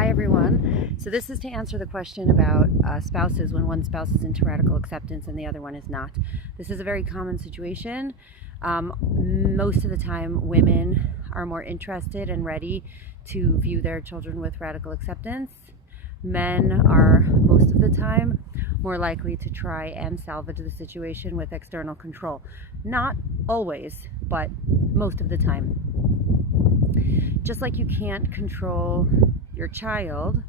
Hi everyone. So this is to answer the question about spouses when one spouse is into radical acceptance and the other one is not. This is a very common situation. Most of the time women are more interested and ready to view their children with radical acceptance. Men are most of the time more likely to try and salvage the situation with external control. Not always, but most of the time. Just like you can't control your child,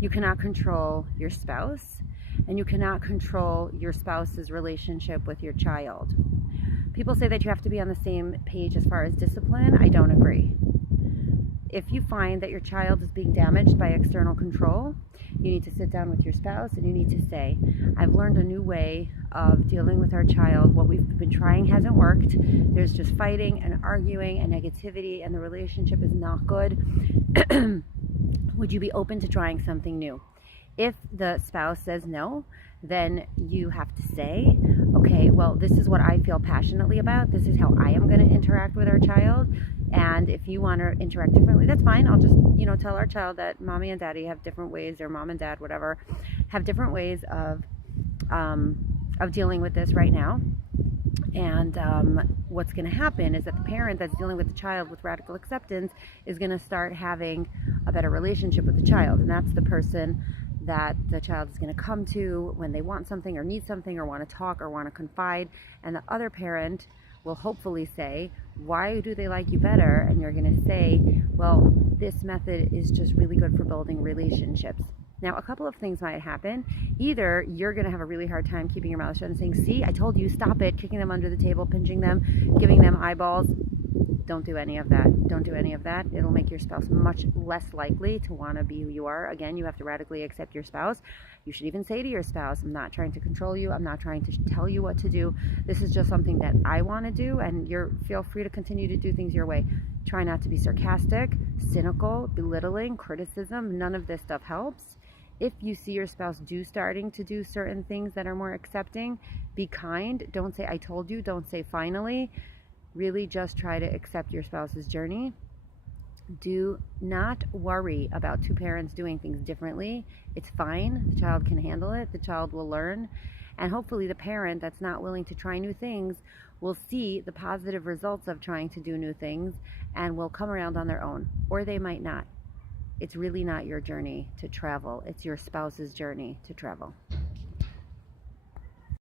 you cannot control your spouse, and you cannot control your spouse's relationship with your child. People say that you have to be on the same page as far as discipline. I don't agree. If you find that your child is being damaged by external control, you need to sit down with your spouse and you need to say, I've learned a new way of dealing with our child. What we've been trying hasn't worked. There's just fighting and arguing and negativity and the relationship is not good. Would you be open to trying something new? If the spouse says no, then you have to say, okay, well, this is what I feel passionately about. This is how I am going to interact with our child. And if you want to interact differently, that's fine. I'll just, tell our child that mommy and daddy have different ways, or mom and dad, whatever, have different ways of dealing with this right now. And what's going to happen is that the parent that's dealing with the child with radical acceptance is going to start having a better relationship with the child. And that's the person that the child is going to come to when they want something or need something or want to talk or want to confide. And the other parent will hopefully say, why do they like you better? And you're going to say, well, this method is just really good for building relationships. Now, a couple of things might happen. Either you're going to have a really hard time keeping your mouth shut and saying, see, I told you, stop it, kicking them under the table, pinching them, giving them eyeballs. Don't do any of that. Don't do any of that. It'll make your spouse much less likely to want to be who you are. Again, you have to radically accept your spouse. You should even say to your spouse, I'm not trying to control you. I'm not trying to tell you what to do. This is just something that I want to do, and feel free to continue to do things your way. Try not to be sarcastic, cynical, belittling, criticism. None of this stuff helps. If you see your spouse starting to do certain things that are more accepting, be kind. Don't say, I told you. Don't say, finally. Really just try to accept your spouse's journey. Do not worry about two parents doing things differently. It's fine. The child can handle it. The child will learn. And hopefully the parent that's not willing to try new things will see the positive results of trying to do new things and will come around on their own. Or they might not. It's really not your journey to travel. It's your spouse's journey to travel.